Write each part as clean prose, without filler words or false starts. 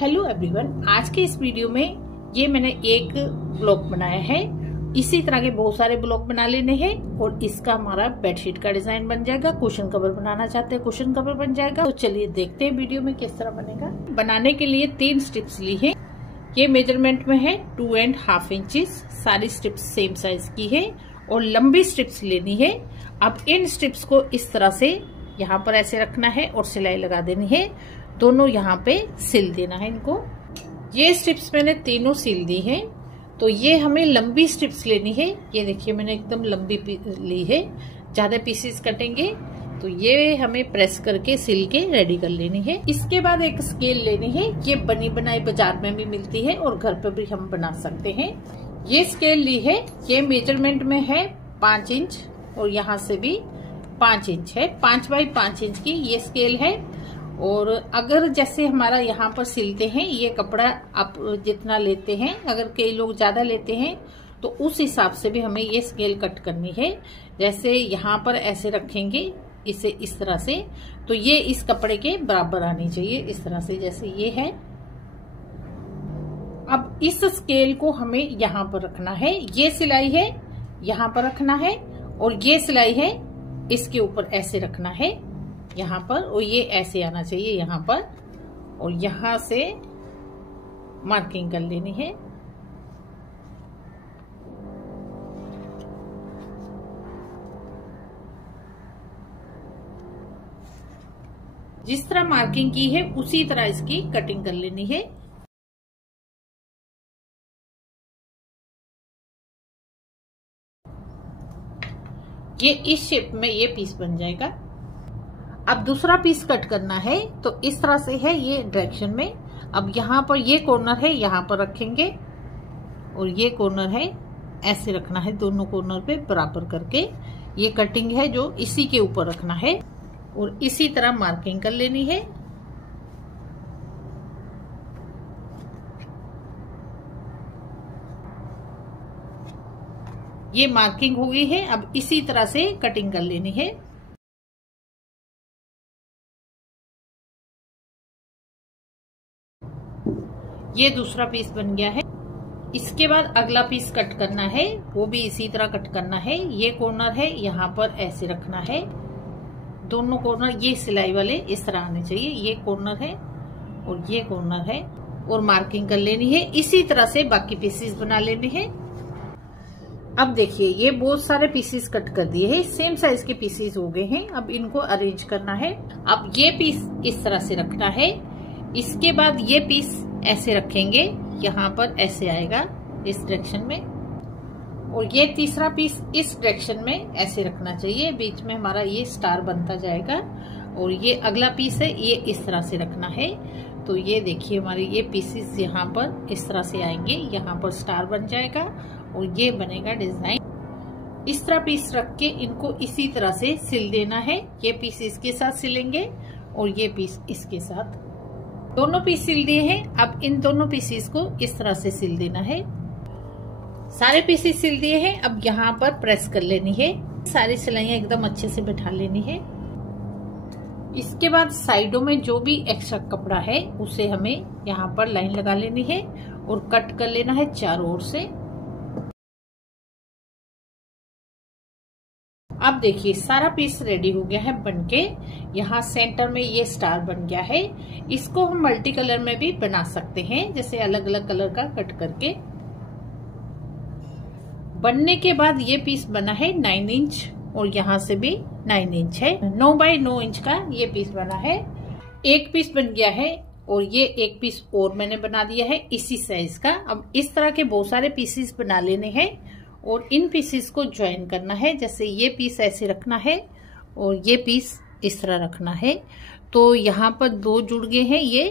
Hello everyone, आज के इस वीडियो में ये मैंने एक ब्लॉग बनाया है। इसी तरह के बहुत सारे ब्लॉग बना लेने हैं और इसका हमारा बेडशीट का डिजाइन बन जाएगा। कुशन कवर बनाना चाहते हैं, कुशन कवर बन जाएगा। तो चलिए देखते हैं वीडियो में किस तरह बनेगा। बनाने के लिए 3 स्ट्रिप्स ली है। ये मेजरमेंट में है 2.5 इंचेस। सारी स्ट्रिप्स सेम साइज की है और लंबी स्ट्रिप्स लेनी है। अब इन स्ट्रिप्स को इस तरह से यहाँ पर ऐसे रखना है और सिलाई लगा देनी है। दोनों यहाँ पे सिल देना है इनको। ये स्ट्रिप्स मैंने तीनों सिल दी है। तो ये हमें लंबी स्ट्रिप्स लेनी है। ये देखिए मैंने एकदम लंबी ली है। ज्यादा पीसेस कटेंगे तो ये हमें प्रेस करके सिल के रेडी कर लेनी है। इसके बाद एक स्केल लेनी है। ये बनी बनाई बाजार में भी मिलती है और घर पे भी हम बना सकते हैं। ये स्केल ली है। ये मेजरमेंट में है 5 इंच और यहाँ से भी 5 इंच है। 5 बाई 5 इंच की ये स्केल है। और अगर जैसे हमारा यहाँ पर सिलते हैं, ये कपड़ा आप जितना लेते हैं, अगर कई लोग ज्यादा लेते हैं तो उस हिसाब से भी हमें ये स्केल कट करनी है। जैसे यहाँ पर ऐसे रखेंगे इसे इस तरह से, तो ये इस कपड़े के बराबर आनी चाहिए इस तरह से, जैसे ये है। अब इस स्केल को हमें यहाँ पर रखना है। ये सिलाई है यहाँ पर रखना है और ये सिलाई है इसके ऊपर ऐसे रखना है यहाँ पर, और ये ऐसे आना चाहिए यहाँ पर, और यहाँ से मार्किंग कर लेनी है। जिस तरह मार्किंग की है उसी तरह इसकी कटिंग कर लेनी है। ये इस शेप में ये पीस बन जाएगा। अब दूसरा पीस कट करना है तो इस तरह से है ये डायरेक्शन में। अब यहाँ पर ये कॉर्नर है यहाँ पर रखेंगे और ये कॉर्नर है ऐसे रखना है। दोनों कॉर्नर पे बराबर करके ये कटिंग है जो इसी के ऊपर रखना है और इसी तरह मार्किंग कर लेनी है। ये मार्किंग हो गई है। अब इसी तरह से कटिंग कर लेनी है। ये दूसरा पीस बन गया है। इसके बाद अगला पीस कट करना है, वो भी इसी तरह कट करना है। ये कॉर्नर है यहाँ पर ऐसे रखना है। दोनों कॉर्नर ये सिलाई वाले इस तरह आने चाहिए। ये कॉर्नर है और ये कॉर्नर है और मार्किंग कर लेनी है। इसी तरह से बाकी पीसेस बना लेने हैं। अब देखिए ये बहुत सारे पीसेस कट कर दिए हैं। सेम साइज के पीसेस हो गए हैं। अब इनको अरेंज करना है। अब ये पीस इस तरह से रखना है। इसके बाद ये पीस ऐसे रखेंगे, यहाँ पर ऐसे आएगा इस डायरेक्शन में, और ये तीसरा पीस इस डायरेक्शन में ऐसे रखना चाहिए। बीच में हमारा ये स्टार बनता जाएगा। और ये अगला पीस है, ये इस तरह से रखना है। तो ये देखिए हमारे ये पीसेस यहाँ पर इस तरह से आएंगे। यहाँ पर स्टार बन जाएगा और ये बनेगा डिजाइन। इस तरह पीस रख के इनको इसी तरह से सिल देना है। ये पीस इसके साथ सिलेंगे और ये पीस इसके साथ। दोनों पीस सिल दिए हैं। अब इन दोनों पीसेस को इस तरह से सिल देना है। सारे पीसेस सिल दिए हैं। अब यहाँ पर प्रेस कर लेनी है। सारी सिलाइयां एकदम अच्छे से बिठा लेनी है। इसके बाद साइडों में जो भी एक्स्ट्रा कपड़ा है उसे हमें यहाँ पर लाइन लगा लेनी है और कट कर लेना है चारों ओर से। अब देखिए सारा पीस रेडी हो गया है बनके। यहाँ सेंटर में ये स्टार बन गया है। इसको हम मल्टी कलर में भी बना सकते हैं, जैसे अलग अलग कलर का कट करके। बनने के बाद ये पीस बना है 9 इंच और यहाँ से भी 9 इंच है। 9 बाई 9 इंच का ये पीस बना है। एक पीस बन गया है और ये एक पीस और मैंने बना दिया है इसी साइज का। अब इस तरह के बहुत सारे पीसेस बना लेने हैं और इन पीसेस को ज्वाइन करना है। जैसे ये पीस ऐसे रखना है और ये पीस इस तरह रखना है। तो यहाँ पर 2 जुड़ गए हैं ये,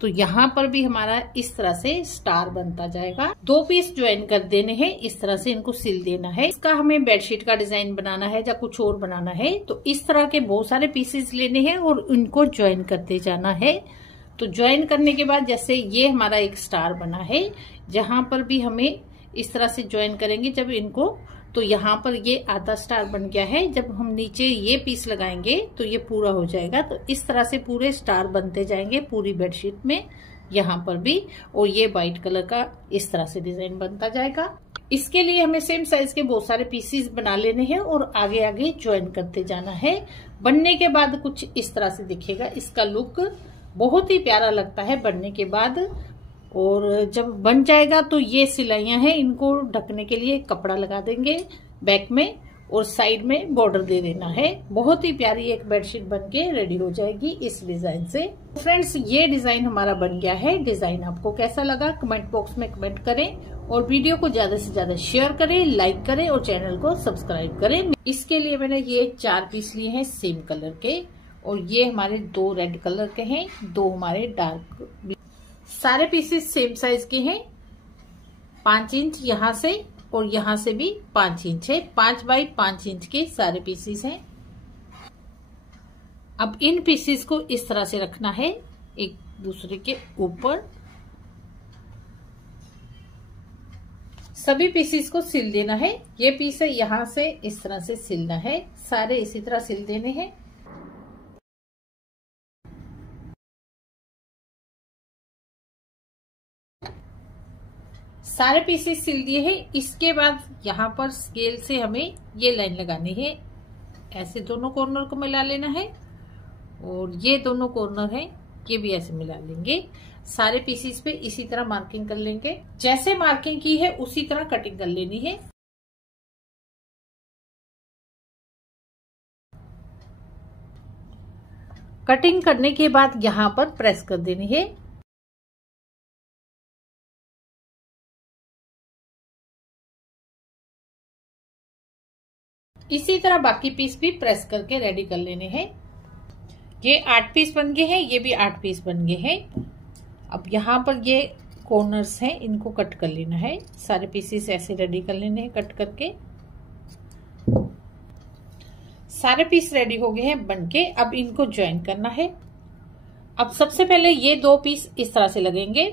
तो यहाँ पर भी हमारा इस तरह से स्टार बनता जाएगा। 2 पीस ज्वाइन कर देने हैं। इस तरह से इनको सिल देना है। इसका हमें बेडशीट का डिजाइन बनाना है या कुछ और बनाना है तो इस तरह के बहुत सारे पीसेस लेने हैं और इनको ज्वाइन करते जाना है। तो ज्वाइन करने के बाद जैसे ये हमारा एक स्टार बना है, जहां पर भी हमें इस तरह से ज्वाइन करेंगे जब इनको, तो यहाँ पर ये आधा स्टार बन गया है। जब हम नीचे ये पीस लगाएंगे तो ये पूरा हो जाएगा। तो इस तरह से पूरे स्टार बनते जाएंगे पूरी बेडशीट में। यहाँ पर भी, और ये व्हाइट कलर का इस तरह से डिजाइन बनता जाएगा। इसके लिए हमें सेम साइज के बहुत सारे पीसीस बना लेने हैं और आगे आगे ज्वाइन करते जाना है। बनने के बाद कुछ इस तरह से दिखेगा। इसका लुक बहुत ही प्यारा लगता है बनने के बाद। और जब बन जाएगा तो ये सिलाइयां हैं, इनको ढकने के लिए कपड़ा लगा देंगे बैक में और साइड में बॉर्डर दे देना है। बहुत ही प्यारी एक बेडशीट बनके रेडी हो जाएगी इस डिजाइन से। फ्रेंड्स, ये डिजाइन हमारा बन गया है। डिजाइन आपको कैसा लगा कमेंट बॉक्स में कमेंट करें और वीडियो को ज्यादा से ज्यादा शेयर करें, लाइक करें और चैनल को सब्सक्राइब करें। इसके लिए मैंने ये 4 पीस लिए हैं सेम कलर के, और ये हमारे 2 रेड कलर के हैं, 2 हमारे डार्क। सारे पीसेस सेम साइज के हैं, 5 इंच यहाँ से और यहाँ से भी 5 इंच है। 5 बाई 5 इंच के सारे पीसेस हैं। अब इन पीसेस को इस तरह से रखना है एक दूसरे के ऊपर। सभी पीसेस को सिल देना है। ये पीस है, यहां से इस तरह से सिलना है। सारे इसी तरह सिल देने हैं। सारे पीसेस सिल दिए हैं। इसके बाद यहाँ पर स्केल से हमें ये लाइन लगानी है। ऐसे दोनों कॉर्नर को मिला लेना है और ये दोनों कॉर्नर है ये भी ऐसे मिला लेंगे। सारे पीसेस पे इसी तरह मार्किंग कर लेंगे। जैसे मार्किंग की है उसी तरह कटिंग कर लेनी है। कटिंग करने के बाद यहाँ पर प्रेस कर देनी है। इसी तरह बाकी पीस भी प्रेस करके रेडी कर लेने हैं। ये 8 पीस बन गए हैं, ये भी 8 पीस बन गए हैं। अब यहाँ पर ये कॉर्नर्स हैं, इनको कट कर लेना है। सारे पीसेस ऐसे रेडी कर लेने हैं कट करके। सारे पीस रेडी हो गए हैं बनके। अब इनको ज्वाइन करना है। अब सबसे पहले ये 2 पीस इस तरह से लगेंगे।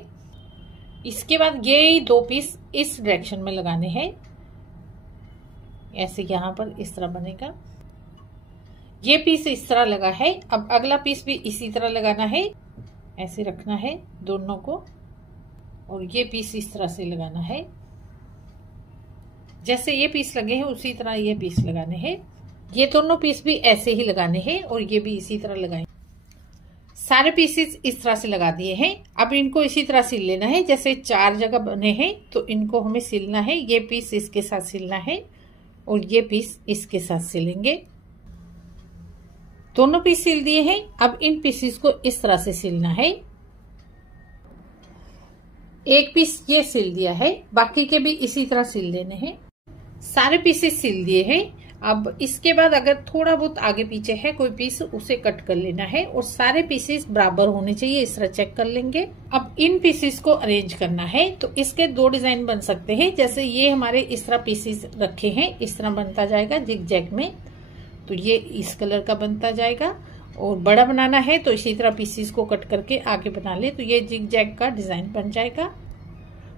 इसके बाद ये 2 पीस इस डायरेक्शन में लगाने हैं। ऐसे यहाँ पर इस तरह बनेगा। ये पीस इस तरह लगा है। अब अगला पीस भी इसी तरह लगाना है। ऐसे रखना है दोनों को और ये पीस इस तरह से लगाना है। जैसे ये पीस लगे हैं उसी तरह ये पीस लगाने हैं। ये दोनों पीस भी ऐसे ही लगाने हैं और ये भी इसी तरह लगाएं। सारे पीसेस इस तरह से लगा दिए हैं। अब इनको इसी तरह सिल लेना है। जैसे 4 जगह बने हैं तो इनको हमें सिलना है। ये पीस इसके साथ सिलना है और ये पीस इसके साथ सिलेंगे। दोनों पीस सिल दिए हैं। अब इन पीसेस को इस तरह से सिलना है। एक पीस ये सिल दिया है, बाकी के भी इसी तरह सिल लेने हैं। सारे पीसेस सिल दिए हैं। अब इसके बाद अगर थोड़ा बहुत आगे पीछे है कोई पीस उसे कट कर लेना है और सारे पीसेस बराबर होने चाहिए, इस तरह चेक कर लेंगे। अब इन पीसेस को अरेंज करना है तो इसके 2 डिजाइन बन सकते हैं। जैसे ये हमारे इस तरह पीसेस रखे हैं, इस तरह बनता जाएगा जिग जैग में, तो ये इस कलर का बनता जाएगा। और बड़ा बनाना है तो इसी तरह पीसेस को कट करके आगे बना ले तो ये जिग जैग का डिजाइन बन जाएगा।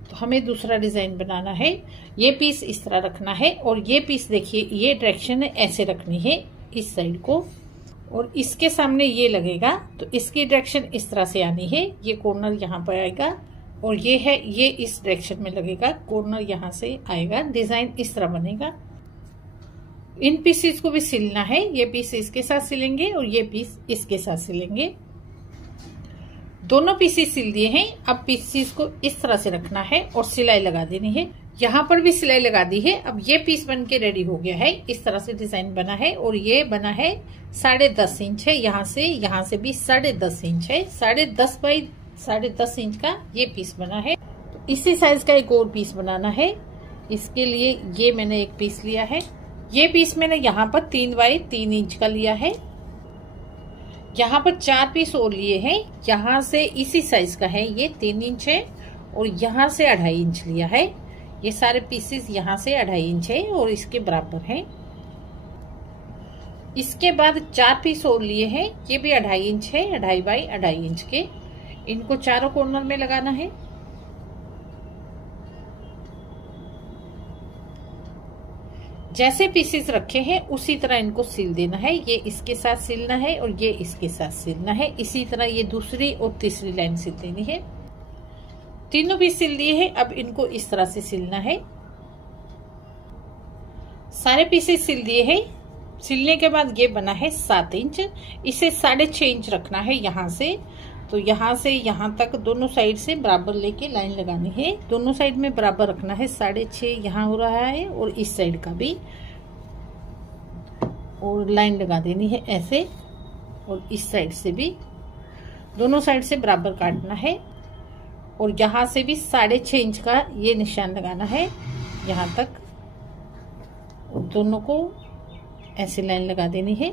तो हमें दूसरा डिजाइन बनाना है। ये पीस इस तरह रखना है और ये पीस देखिए ये डायरेक्शन ऐसे रखनी है इस साइड को, और इसके सामने ये लगेगा तो इसकी डायरेक्शन इस तरह से आनी है। ये कॉर्नर यहाँ पर आएगा और ये है ये इस डायरेक्शन में लगेगा, कॉर्नर यहाँ से आएगा। डिजाइन इस तरह बनेगा। इन पीसेस को भी सिलना है। ये पीस इसके साथ सिलेंगे और ये पीस इसके साथ सिलेंगे। दोनों पीसेस सिल दिए हैं। अब पीसेस को इस तरह से रखना है और सिलाई लगा देनी है। यहाँ पर भी सिलाई लगा दी है। अब ये पीस बन के रेडी हो गया है। इस तरह से डिजाइन बना है और ये बना है 10.5 इंच है। यहाँ से भी 10.5 इंच है। 10.5 बाई 10.5 इंच का ये पीस बना है। तो इसी साइज का एक और पीस बनाना है। इसके लिए ये मैंने एक पीस लिया है। ये पीस मैंने यहाँ पर 3 बाई 3 इंच का लिया है। यहाँ पर 4 पीस और लिए हैं। यहाँ से इसी साइज का है, ये 3 इंच है और यहाँ से 2.5 इंच लिया है। ये सारे पीसेस यहाँ से 2.5 इंच है और इसके बराबर है। इसके बाद 4 पीस और लिए हैं, ये भी 2.5 इंच है, 2.5 बाई 2.5 इंच के। इनको चारों कॉर्नर में लगाना है। जैसे पीसेस रखे हैं उसी तरह इनको सिल देना है। ये इसके साथ सिलना है और ये इसके साथ सिलना है। इसी तरह ये दूसरी और तीसरी लाइन सिल देनी है। तीनों पीस सिल दिए हैं। अब इनको इस तरह से सिलना है। सारे पीसेस सिल दिए हैं। सिलने के बाद ये बना है 7 इंच। इसे 6.5 इंच रखना है यहाँ से। तो यहाँ से यहाँ तक दोनों साइड से बराबर लेके लाइन लगानी है। दोनों साइड में बराबर रखना है। 6.5 यहाँ हो रहा है और इस साइड का भी, और लाइन लगा देनी है ऐसे। और इस साइड से भी दोनों साइड से बराबर काटना है। और यहाँ से भी 6.5 इंच का ये निशान लगाना है यहाँ तक। दोनों को ऐसे लाइन लगा देनी है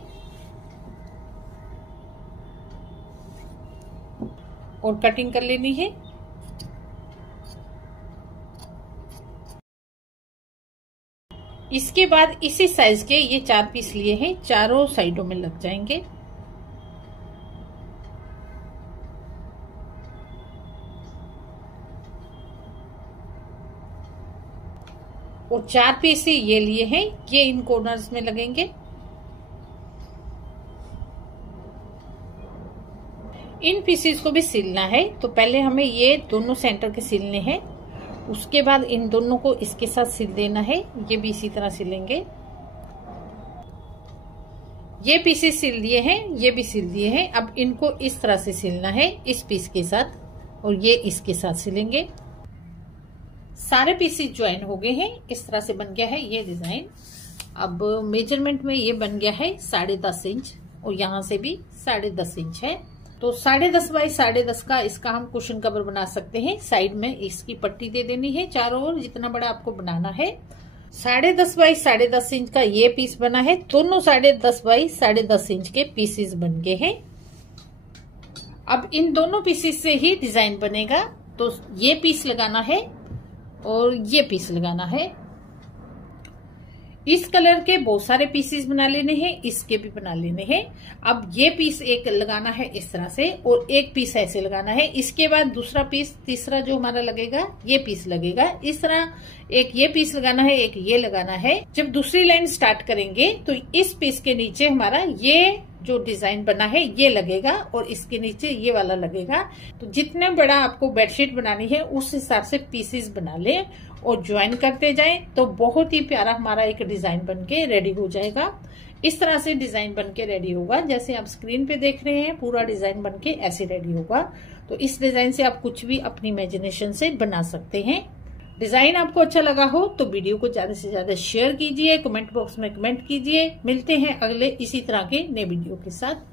और कटिंग कर लेनी है। इसके बाद इसी साइज के ये 4 पीस लिए हैं, चारों साइडों में लग जाएंगे। और 4 पीस ही ये लिए हैं, ये इन कॉर्नर्स में लगेंगे। इन पीसेस को भी सिलना है। तो पहले हमें ये दोनों सेंटर के सिलने हैं। उसके बाद इन दोनों को इसके साथ सिल देना है। ये भी इसी तरह सिलेंगे। ये पीसेस सिल दिए हैं, ये भी सिल दिए हैं। अब इनको इस तरह से सिलना है, इस पीस के साथ, और ये इसके साथ सिलेंगे। सारे पीसेस ज्वाइन हो गए हैं। इस तरह से बन गया है ये डिजाइन। अब मेजरमेंट में ये बन गया है 10.5 इंच, और यहाँ से भी 10.5 इंच है। तो 10.5 बाई 10.5 का इसका हम कुशन कवर बना सकते हैं। साइड में इसकी पट्टी दे देनी है चारों ओर, जितना बड़ा आपको बनाना है। 10.5 बाई 10.5 इंच का ये पीस बना है। दोनों 10.5 बाई 10.5 इंच के पीसेस बन गए हैं। अब इन दोनों पीसेस से ही डिजाइन बनेगा। तो ये पीस लगाना है और ये पीस लगाना है। इस कलर के बहुत सारे पीसेस बना लेने हैं, इसके भी बना लेने हैं। अब ये पीस एक लगाना है इस तरह से, और एक पीस ऐसे लगाना है। इसके बाद दूसरा पीस, तीसरा जो हमारा लगेगा, ये पीस लगेगा। इस तरह एक ये पीस लगाना है, एक ये लगाना है। जब दूसरी लाइन स्टार्ट करेंगे तो इस पीस के नीचे हमारा ये जो डिजाइन बना है ये लगेगा, और इसके नीचे ये वाला लगेगा। तो जितने बड़ा आपको बेडशीट बनानी है उस हिसाब से पीसेस बना लें और ज्वाइन करते जाएं, तो बहुत ही प्यारा हमारा एक डिजाइन बनके रेडी हो जाएगा। इस तरह से डिजाइन बनके रेडी होगा, जैसे आप स्क्रीन पे देख रहे हैं। पूरा डिजाइन बनके ऐसे रेडी होगा। तो इस डिजाइन से आप कुछ भी अपनी इमेजिनेशन से बना सकते हैं। डिजाइन आपको अच्छा लगा हो तो वीडियो को ज्यादा से ज्यादा शेयर कीजिए, कमेंट बॉक्स में कमेंट कीजिए। मिलते हैं अगले इसी तरह के नए वीडियो के साथ।